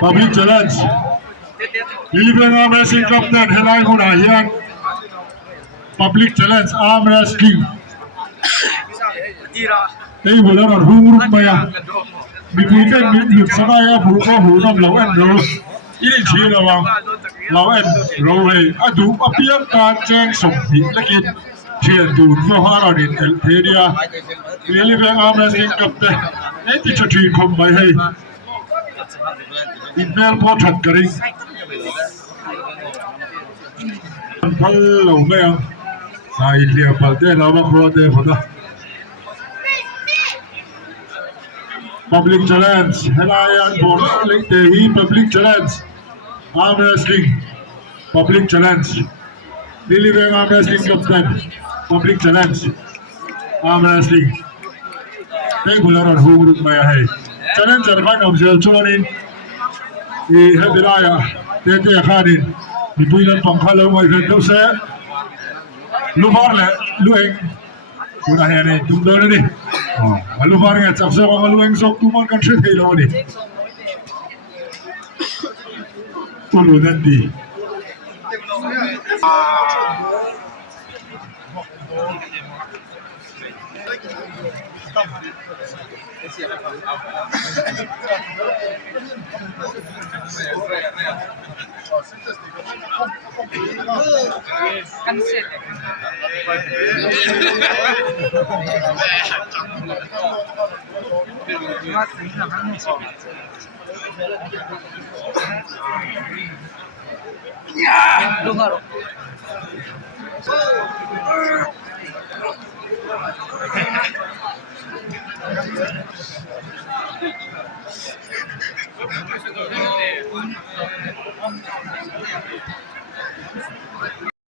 Public challenge. Living arm wrestling captain helai muna hian public challenge arm wrestling. Đây vừa là đoạn hung rút mày à? Bị bùi tên miễn nhịp sa mai hủ có hủ năm lâu ăn rồi. Ý định chia là bằng lâu ăn rồi về à đủ à biết ca trang sủng bị lấy kiện chuyện đủ vô hoa rồi điện thế đi à. Vì lý về arm wrestling captain. Ấy thì cho chuyện không bài hay. Email po thật cái đi. Phal lâu mày à? Sai liệp phal tên là bao nhiêu tên phật à? Public challenge, Helayan Public Tehi Public challenge, arm wrestling, public challenge, Lilibeng arm wrestling captain, public challenge, arm wrestling. Đây cũng là đoạn hung rút mày hay. Challenge là phải nằm giữa cho nên thì hết lại à, thế thì khai đi, thì bây giờ bằng khai lâu mày phải đâu sẽ lúc hót lại lúc anhคุณอาเฮียนี่ตุ้มโดนนี่มาลูกฟาร์งจับโซ่มาลูกเองโซ่ตุ้มมันกันเชื่อที่เรานี่ตุ้มรู้นั่นดี